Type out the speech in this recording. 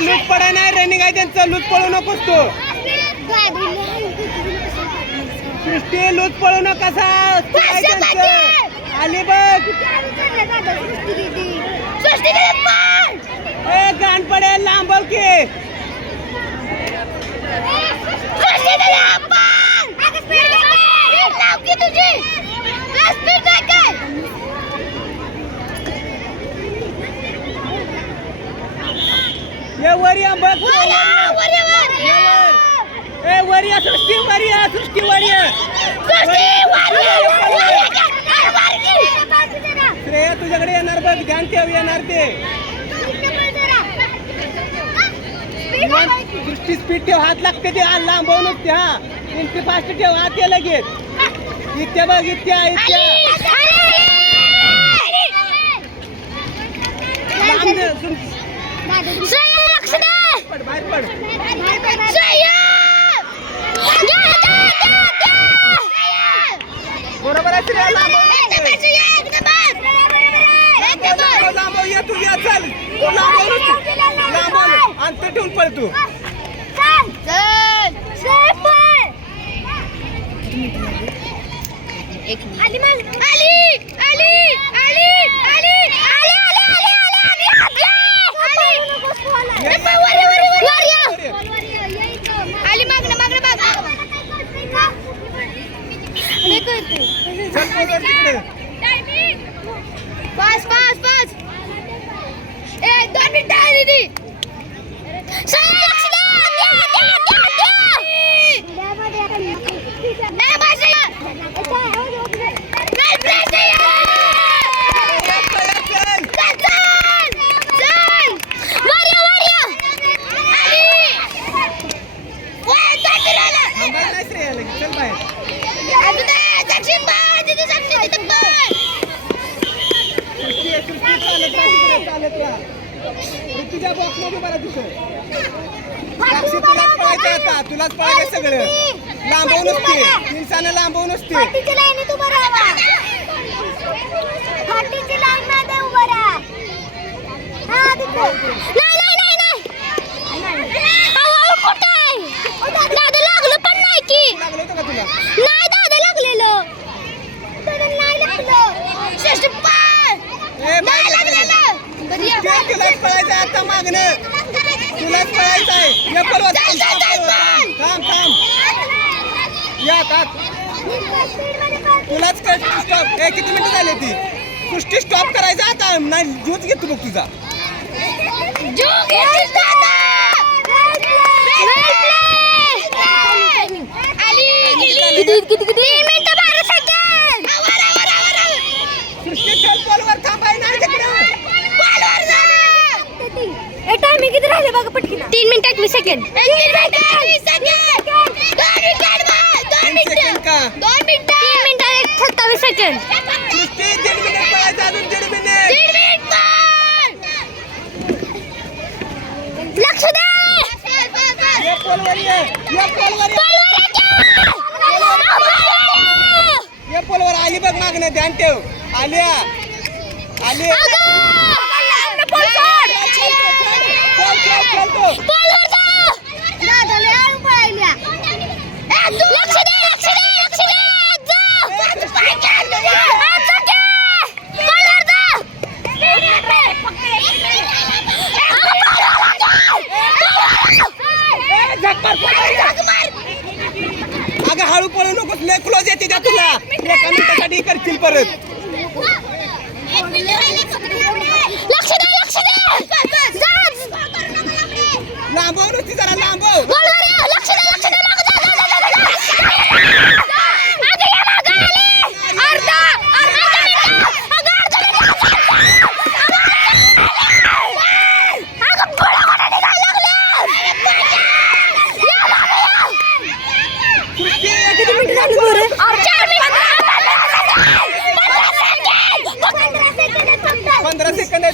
लूट पडा नाही रनिंग आहे त्यांचं लूट पळू नकोस तू सृष्टी लूट पळू नका आली बघ गाण पडेल लांबव की ये वरिया बघ ए वरिया सृष्टी वरिया श्रेया तुझ्याकडे येणार बघ ध्यान ठेव येणार ते सृष्टी स्पीड ठेव हात लागते ते लांबवून नसते हा इतके फास्ट ठेव हात ये लगेच इतक्या बघ इतक्या बाहेर पड बरोबर आहे श्रेया लांबव ये तू या चल लांबव अंतर ठेवून पळ तू तुझ्या बॉक्स मध्ये बरा तुलाच पळायचं सगळं लांबवून असते इंसानं लांबवून असते तुलाच पळायचं आता मागणं तुलाच पळायचं आहे थांब या तुलाच स्टॉप किती मिनिटं झाली ती सृष्टी स्टॉप करायचं आता नाही जूच घेतो बघ तुझा सृष्टी चल बॉलवर थांबाय नाही टायमिंग किती राहिले बघा पटकी 3 मिनिट 21 सेकंड 2 मिनिट 27 सेकंड सृष्टी 1 मिनिट पळायचं अजून 1 मिनिट लक्ष दे ये पोलवर ये पोलवर आली बघ मागणं ध्यान ठेव आलिया अगं हळू पळू नकोस लय क्लोज येते त्या तुला एका मिनिटासाठी करतील परत लांबव नुसती जरा लांबव सेकंड